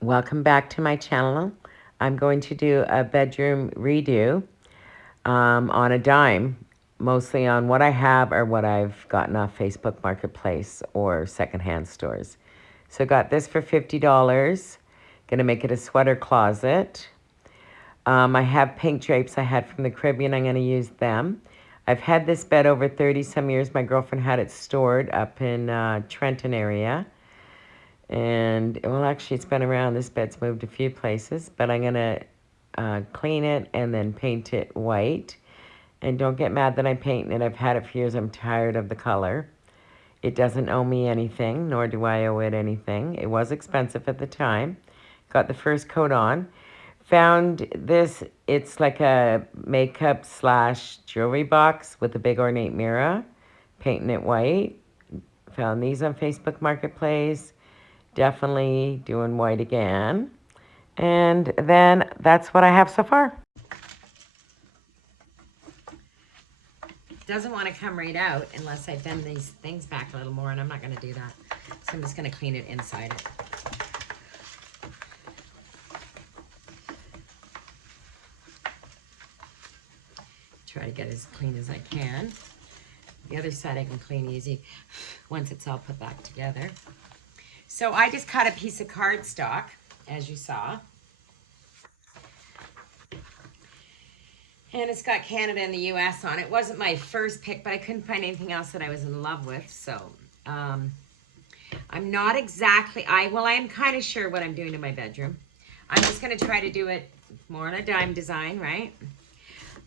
Welcome back to my channel. I'm going to do a bedroom redo on a dime, mostly on what I have or what I've gotten off Facebook Marketplace or secondhand stores. So got this for $50. Gonna make it a sweater closet. I have pink drapes I had from the Caribbean. I'm gonna use them. I've had this bed over 30 some years. My girlfriend had it stored up in Trenton area. And, well, actually, it's been around. This bed's moved a few places, but I'm going to clean it and then paint it white. And don't get mad that I'm painting it. I've had it for years. I'm tired of the color. It doesn't owe me anything, nor do I owe it anything. It was expensive at the time. Got the first coat on. Found this. It's like a makeup slash jewelry box with a big ornate mirror. Painting it white. Found these on Facebook Marketplace. Definitely doing white again. And then that's what I have so far. Doesn't want to come right out unless I bend these things back a little more, and I'm not going to do that. So I'm just going to clean it inside it. Try to get as clean as I can. The other side I can clean easy once it's all put back together. So I just cut a piece of cardstock, as you saw. And it's got Canada and the US on it. It wasn't my first pick, but I couldn't find anything else that I was in love with. So I'm not exactly, I'm kind of sure what I'm doing to my bedroom. I'm just going to try to do it more on a dime design, right?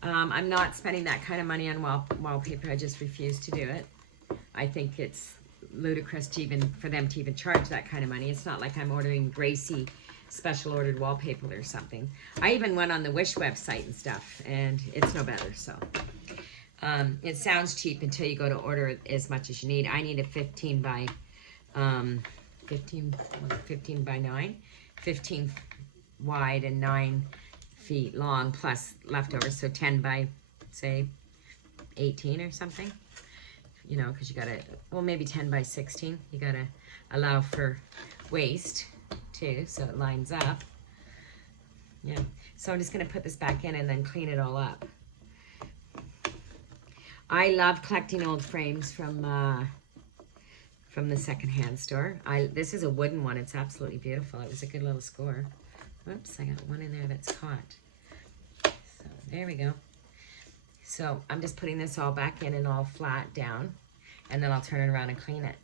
I'm not spending that kind of money on wallpaper. I just refuse to do it. I think it's ludicrous for them to even charge that kind of money. It's not like I'm ordering Gracie special ordered wallpaper or something. I even went on the Wish website and stuff, and it's no better. So it sounds cheap until you go to order as much as you need. I need a 15 by 15 by 9, 15 wide and 9 feet long plus leftovers, so 10 by say 18 or something, you know, because you gotta, well, maybe 10 by 16. You gotta allow for waste too, so it lines up. Yeah, so I'm just gonna put this back in and then clean it all up. I love collecting old frames from the secondhand store. This is a wooden one. It's absolutely beautiful. It was a good little score. Whoops, I got one in there that's caught. So there we go. So I'm just putting this all back in and all flat down, and then I'll turn it around and clean it.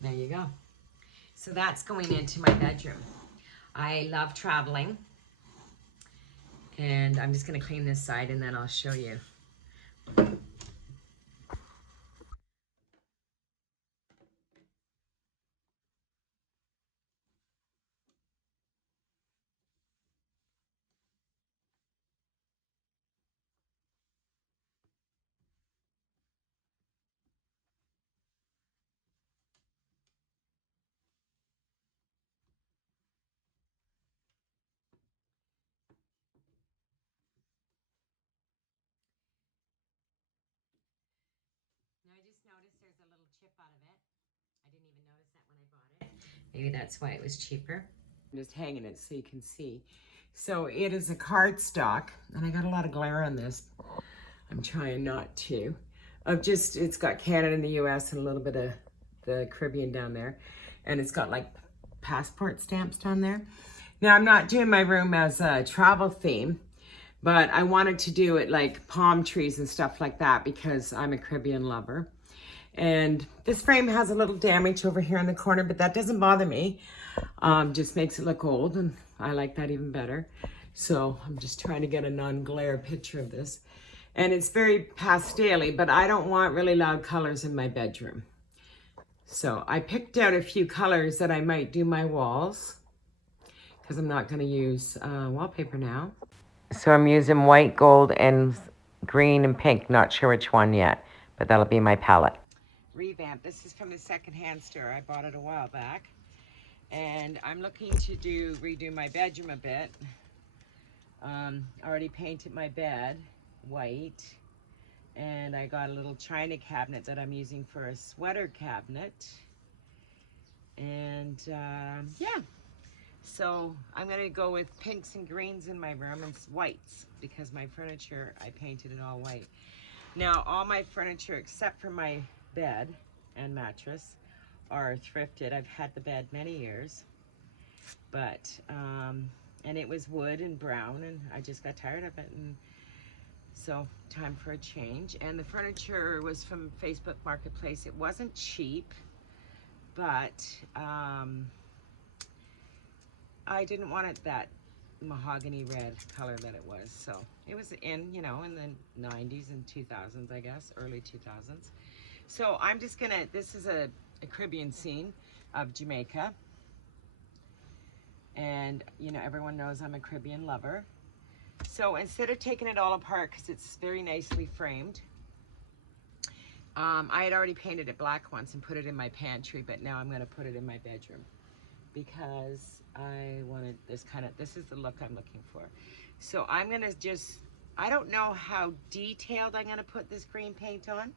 There you go. So that's going into my bedroom. I love traveling, and I'm just going to clean this side and then I'll show you. Now I just noticed there's a little chip out of it. I didn't even notice that when I bought it. Maybe that's why it was cheaper. I'm just hanging it so you can see. So it is a cardstock, and I got a lot of glare on this. I'm trying not to. It's got Canada and the US and a little bit of the Caribbean down there. And it's got like passport stamps down there. Now I'm not doing my room as a travel theme, but I wanted to do it like palm trees and stuff like that because I'm a Caribbean lover. And this frame has a little damage over here in the corner, but that doesn't bother me. Just makes it look old, and I like that even better. So I'm just trying to get a non-glare picture of this. And it's very pastel-y, but I don't want really loud colors in my bedroom. So I picked out a few colors that I might do my walls, because I'm not going to use wallpaper now. So I'm using white, gold, and green and pink. Not sure which one yet, but that'll be my palette. Revamp. This is from the secondhand store. I bought it a while back. And I'm looking to redo my bedroom a bit. Already painted my bed white. And I got a little china cabinet that I'm using for a sweater cabinet. And yeah, so I'm gonna go with pinks and greens in my room and whites because my furniture, I painted it all white. Now all my furniture except for my bed and mattress are thrifted. I've had the bed many years, but and it was wood and brown, and I just got tired of it, and so time for a change. And the furniture was from Facebook Marketplace. It wasn't cheap, but I didn't want it that mahogany red color that it was. So it was in, you know, in the 90s and 2000s, I guess, early 2000s. So I'm just gonna, this is a Caribbean scene of Jamaica. And, you know, everyone knows I'm a Caribbean lover. So instead of taking it all apart, because it's very nicely framed, I had already painted it black once and put it in my pantry, but now I'm gonna put it in my bedroom because I wanted this kind of, this is the look I'm looking for. So I'm gonna just, I don't know how detailed I'm gonna put this green paint on.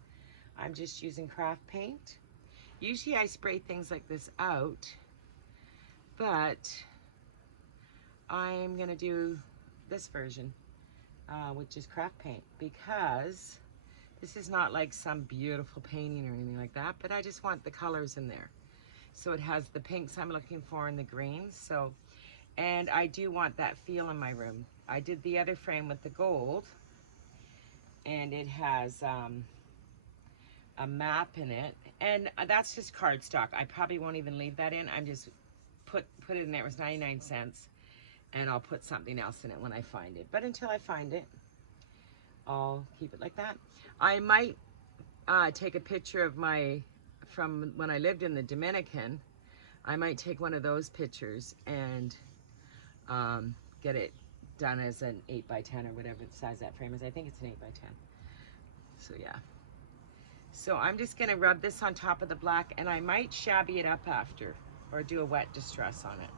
I'm just using craft paint. Usually I spray things like this out, but I'm gonna do this version, which is craft paint, because this is not like some beautiful painting or anything like that, but I just want the colors in there. So it has the pinks I'm looking for and the greens. So, and I do want that feel in my room. I did the other frame with the gold, and it has a map in it, and that's just cardstock. I probably won't even leave that in. I'm just put it in there. It was 99 cents, and I'll put something else in it when I find it. But until I find it, I'll keep it like that. I might take a picture of from when I lived in the Dominican. I might take one of those pictures and get it done as an 8x10 or whatever the size that frame is. I think it's an 8x10. So yeah. So I'm just gonna rub this on top of the black, and I might shabby it up after or do a wet distress on it.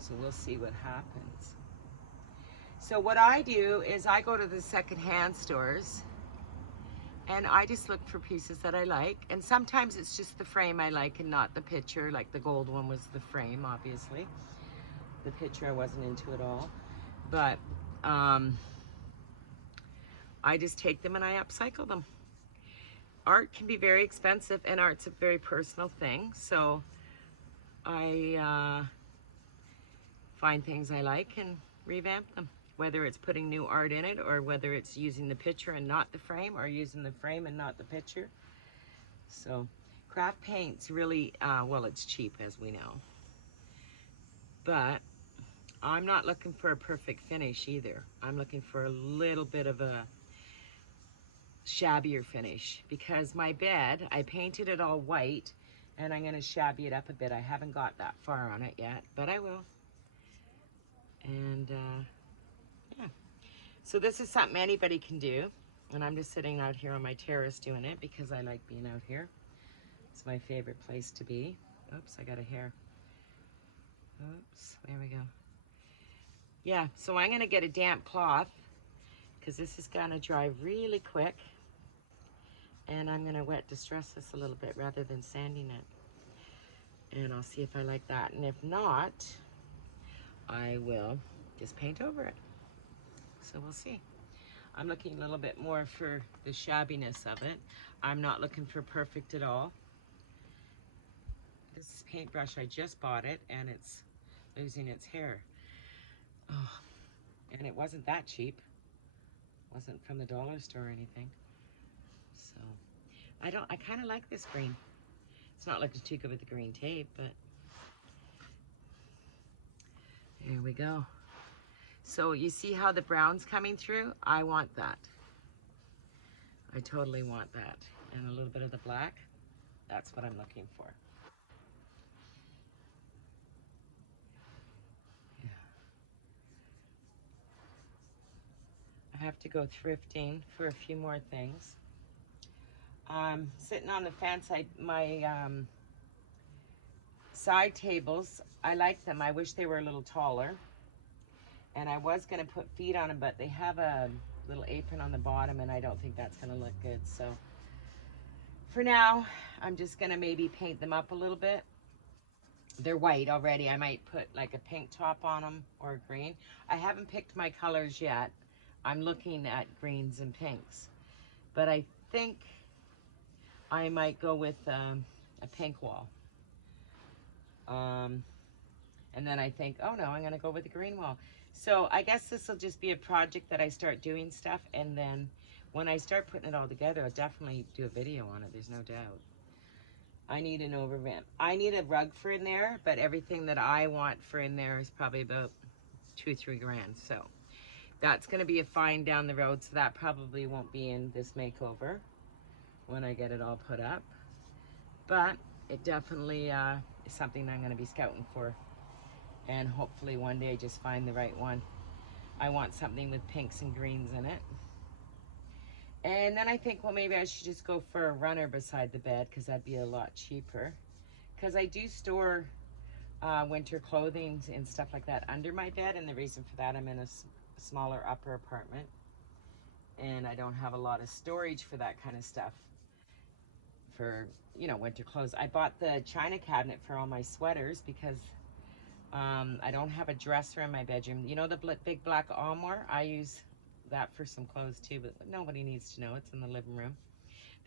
So we'll see what happens. So what I do is I go to the secondhand stores and I just look for pieces that I like. And sometimes it's just the frame I like and not the picture. Like the gold one was the frame, obviously. The picture I wasn't into at all. But I just take them and I upcycle them. Art can be very expensive, and art's a very personal thing. So I find things I like and revamp them. Whether it's putting new art in it, or whether it's using the picture and not the frame, or using the frame and not the picture. So craft paint's really, well, it's cheap, as we know. But I'm not looking for a perfect finish either. I'm looking for a little bit of a shabbier finish, because my bed, I painted it all white, and I'm gonna shabby it up a bit. I haven't got that far on it yet, but I will. And yeah. So this is something anybody can do, and I'm just sitting out here on my terrace doing it because I like being out here. It's my favorite place to be. Oops, I got a hair. Oops, there we go. Yeah, so I'm gonna get a damp cloth because this is gonna dry really quick, and I'm gonna wet distress this a little bit rather than sanding it. And I'll see if I like that, and if not, I will just paint over it. So we'll see. I'm looking a little bit more for the shabbiness of it. I'm not looking for perfect at all. This paintbrush, I just bought it, and it's losing its hair. Oh, and it wasn't that cheap. It wasn't from the dollar store or anything. So I kind of like this green. It's not looking too good with the green tape, but there we go. So you see how the brown's coming through? I want that. I totally want that. And a little bit of the black. That's what I'm looking for. Yeah. I have to go thrifting for a few more things. Sitting on the fence, my side tables, I like them. I wish they were a little taller. And I was going to put feet on them, but they have a little apron on the bottom, and I don't think that's going to look good. So for now, I'm just going to maybe paint them up a little bit They're white already. I might put like a pink top on them or a green. I haven't picked my colors yet. I'm looking at greens and pinks. But I think I might go with a pink wall. And then I think, oh no, I'm gonna go with a green wall. So I guess this will just be a project that I start doing stuff, and then when I start putting it all together, I'll definitely do a video on it, there's no doubt. I need an overvamp. I need a rug for in there, but everything that I want for in there is probably about 2-3 grand. So that's gonna be a fine down the road, so that probably won't be in this makeover when I get it all put up. But it definitely is something I'm gonna be scouting for. And hopefully one day just find the right one. I want something with pinks and greens in it. And then I think, well, maybe I should just go for a runner beside the bed, because that'd be a lot cheaper. Because I do store winter clothing and stuff like that under my bed, and the reason for that, I'm in a smaller upper apartment, and I don't have a lot of storage for that kind of stuff. For, you know, winter clothes. I bought the china cabinet for all my sweaters because I don't have a dresser in my bedroom. You know the big black armoire? I use that for some clothes too, but nobody needs to know. It's in the living room.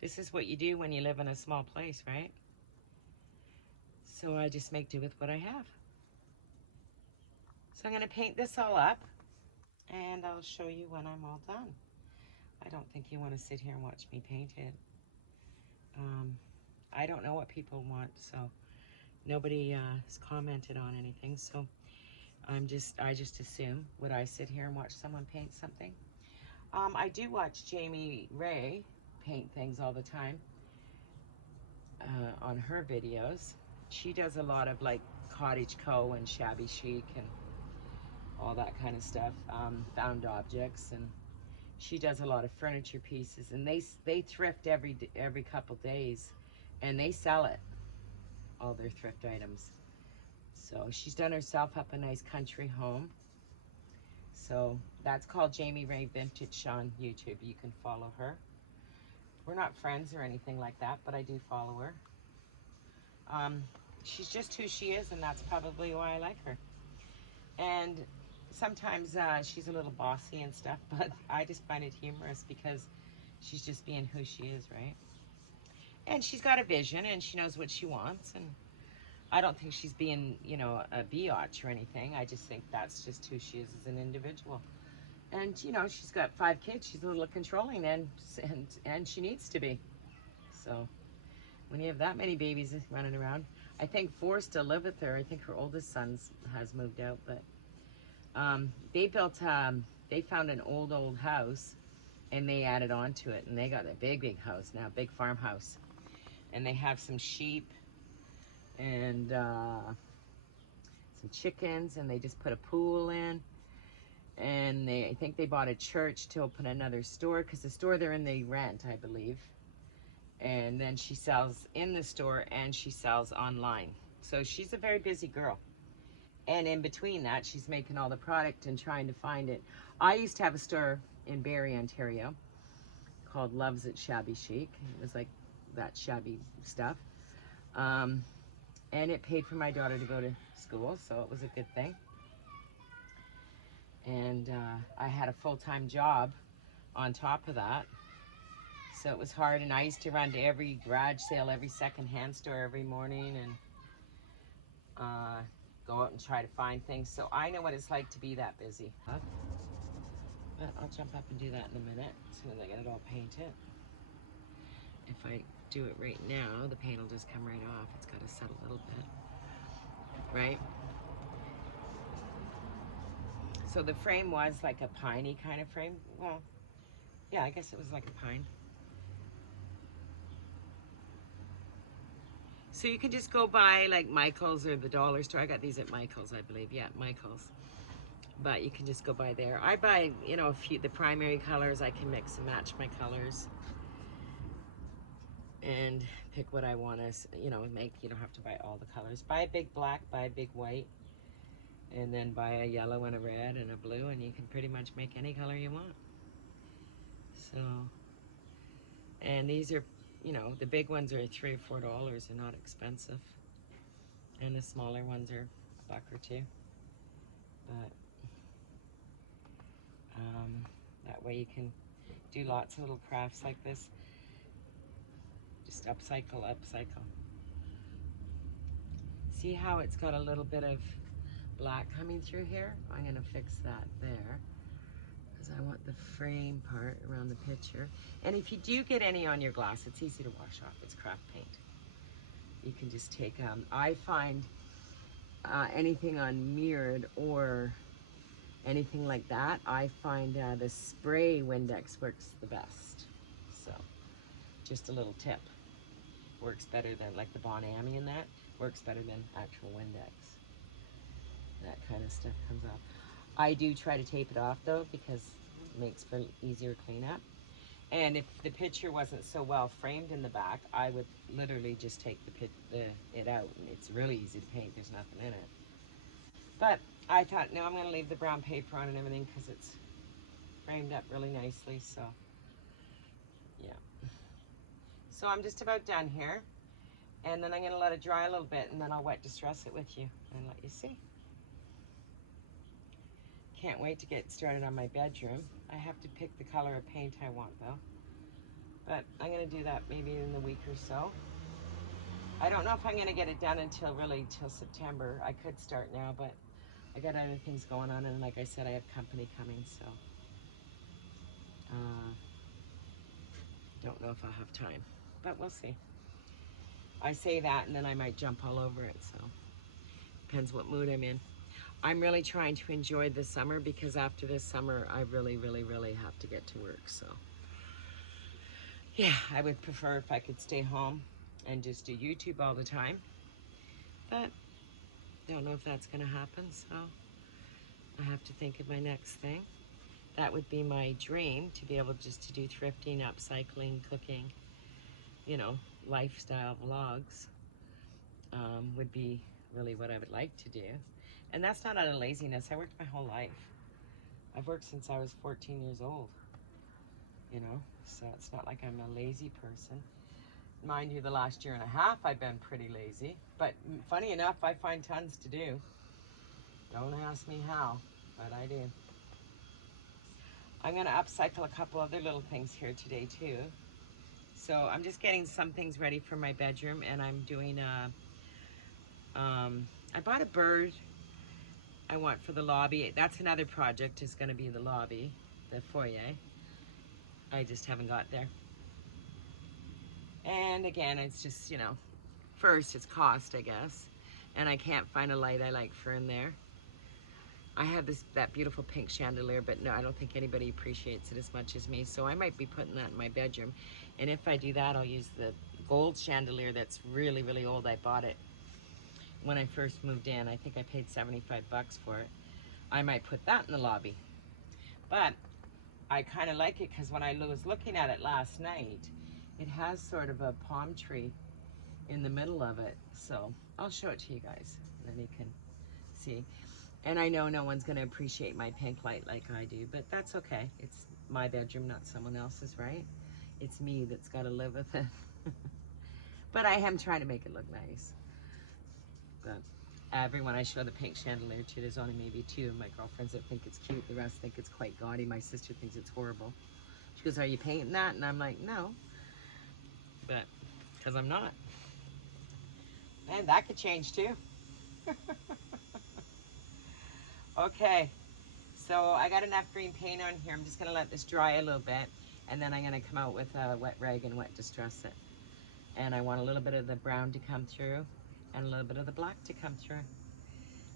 This is what you do when you live in a small place, right? So I just make do with what I have. So I'm going to paint this all up, and I'll show you when I'm all done. I don't think you want to sit here and watch me paint it. I don't know what people want, so nobody has commented on anything, so I just assume, would I sit here and watch someone paint something? I do watch Jamie Ray paint things all the time on her videos. She does a lot of like cottage co and shabby chic and all that kind of stuff, found objects, and she does a lot of furniture pieces, and they thrift every couple days, and they sell it, all their thrift items. So she's done herself up a nice country home. So that's called Jamie Ray Vintage on YouTube. You can follow her. We're not friends or anything like that, but I do follow her. She's just who she is, and that's probably why I like her. And sometimes she's a little bossy and stuff, but I just find it humorous because she's just being who she is, right? And she's got a vision, and she knows what she wants, and I don't think she's being, you know, a biatch or anything. I just think that's just who she is as an individual. And, you know, she's got 5 kids. She's a little controlling, and she needs to be. So when you have that many babies running around, I think 4 still live with her. I think her oldest son has moved out, but they found an old house, and they added on to it, and they got a big house now, big farmhouse. And they have some sheep and some chickens, and they just put a pool in. And I think they bought a church to open another store, because the store they're in, they rent, I believe. And then she sells in the store, and she sells online. So she's a very busy girl. And in between that, she's making all the product and trying to find it. I used to have a store in Barrie, Ontario, called Loves It Shabby Chic. It was like that shabby stuff. And it paid for my daughter to go to school, so it was a good thing. And I had a full-time job on top of that, so it was hard. And I used to run to every garage sale, every second-hand store every morning, and go out and try to find things. So I know what it's like to be that busy. But I'll jump up and do that in a minute as soon as I get it all painted. If I do it right now, the paint will just come right off. It's got to settle a little bit, right? So the frame was like a piney kind of frame. Well, yeah, I guess it was like a pine. So you can just go buy like Michael's or the dollar store. I got these at Michael's, I believe. Yeah, Michael's. But you can just go buy there. I buy, you know, the primary colors. I can mix and match my colors and pick what I want to, you know, make. You don't have to buy all the colors. Buy a big black, buy a big white, and then buy a yellow and a red and a blue, and you can pretty much make any color you want. So, and these are, you know, the big ones are $3 or $4. They're not expensive. And the smaller ones are a buck or two. But that way you can do lots of little crafts like this. Just upcycle, upcycle. See how it's got a little bit of black coming through here? I'm gonna fix that there because I want the frame part around the picture. And if you do get any on your glass, it's easy to wash off. It's craft paint. You can just take, I find anything on mirrored or anything like that, I find the spray Windex works the best. So, just a little tip. Works better than, like the Bon Ami and that, works better than actual Windex. That kind of stuff comes off. I do try to tape it off though, because it makes for easier cleanup. And if the picture wasn't so well framed in the back, I would literally just take it out, and it's really easy to paint. There's nothing in it. But I thought, no, I'm going to leave the brown paper on and everything because it's framed up really nicely. So, yeah. So I'm just about done here. And then I'm going to let it dry a little bit, and then I'll wet distress it with you and let you see. Can't wait to get started on my bedroom. I have to pick the color of paint I want though. But I'm going to do that maybe in a week or so. I don't know if I'm going to get it done until September. I could start now, but I got other things going on, and like I said, I have company coming, so don't know if I'll have time, but we'll see. I say that, and then I might jump all over it, so depends what mood I'm in. I'm really trying to enjoy the summer because after this summer, I really, really, really have to get to work, so yeah, I would prefer if I could stay home and just do YouTube all the time, but don't know if that's going to happen, so I have to think of my next thing. That would be my dream, to be able just to do thrifting, upcycling, cooking, you know, lifestyle vlogs would be really what I would like to do. And that's not out of laziness. I worked my whole life. I've worked since I was 14 years old, you know, so it's not like I'm a lazy person. Mind you, the last year and a half I've been pretty lazy, but funny enough, I find tons to do. Don't ask me how, but I do. I'm gonna upcycle a couple other little things here today too. So I'm just getting some things ready for my bedroom, and I'm doing I bought a bird I want for the lobby. That's another project, is gonna be the lobby, the foyer. I just haven't got there. And again, it's just, you know, first it's cost, I guess. And I can't find a light I like for in there. I have that beautiful pink chandelier, but no, I don't think anybody appreciates it as much as me. So I might be putting that in my bedroom. And if I do that, I'll use the gold chandelier that's really, really old. I bought it when I first moved in. I think I paid 75 bucks for it. I might put that in the lobby. But I kind of like it because when I was looking at it last night, it has sort of a palm tree in the middle of it. So I'll show it to you guys, and then you can see. And I know no one's going to appreciate my pink light like I do, but that's okay. It's my bedroom, not someone else's, right? It's me that's got to live with it. But I am trying to make it look nice. But everyone I show the pink chandelier to, there's only maybe 2 of my girlfriends that think it's cute. The rest think it's quite gaudy. My sister thinks it's horrible. She goes, "Are you painting that?" And I'm like, "No." But, because I'm not. And that could change too. Okay. So I got enough green paint on here. I'm just going to let this dry a little bit, and then I'm going to come out with a wet rag and wet distress it. And I want a little bit of the brown to come through and a little bit of the black to come through.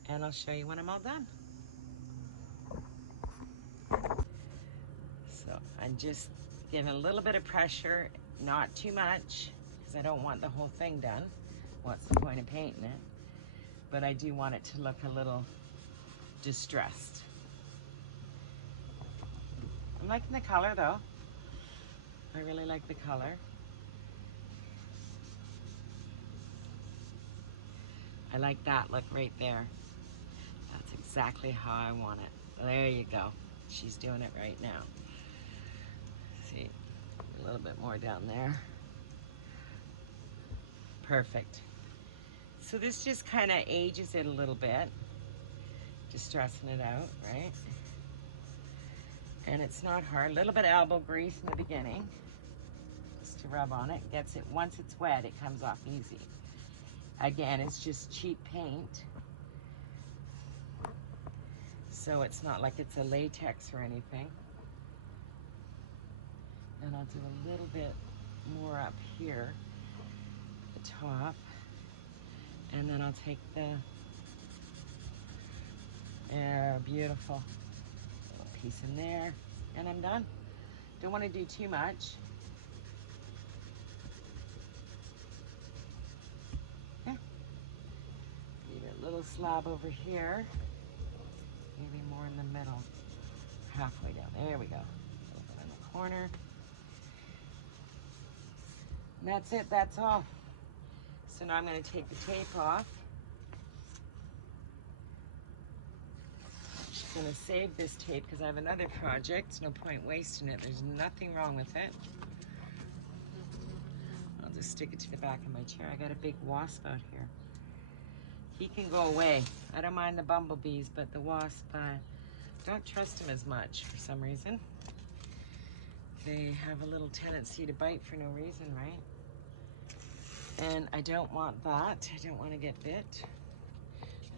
And I'll show you when I'm all done. So I'm just giving a little bit of pressure, not too much, because I don't want the whole thing done. What's the point of painting it? But I do want it to look a little distressed. I'm liking the color though. I really like the color. I like that look right there. That's exactly how I want it. There you go. She's doing it right now. See, a little bit more down there. Perfect. So this just kind of ages it a little bit. Just stressing it out, right? And it's not hard. A little bit of elbow grease in the beginning. Just to rub on it. Gets it, once it's wet, it comes off easy. Again, it's just cheap paint. So it's not like it's a latex or anything. And I'll do a little bit more up here, the top. And then I'll take the, there, beautiful. Little piece in there, and I'm done. Don't want to do too much. Yeah. Need a little slab over here. Maybe more in the middle. Halfway down. There we go. A little bit in the corner. And that's it. That's all. So now I'm going to take the tape off. I'm just going to save this tape because I have another project. There's no point wasting it. There's nothing wrong with it. I'll just stick it to the back of my chair. I got a big wasp out here. He can go away. I don't mind the bumblebees, but the wasp, don't trust him as much for some reason. They have a little tendency to bite for no reason, right? And I don't want that. I don't want to get bit.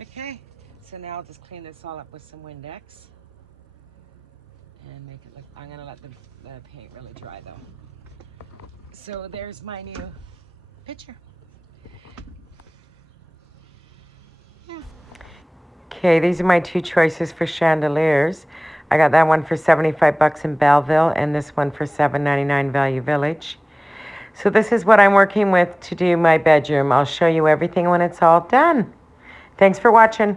Okay, so now I'll just clean this all up with some Windex and make it look, I'm gonna let the paint really dry though. So there's my new picture. Yeah. Okay, these are my two choices for chandeliers. I got that one for 75 bucks in Belleville and this one for $7.99 Value Village. So this is what I'm working with to do my bedroom. I'll show you everything when it's all done. Thanks for watching.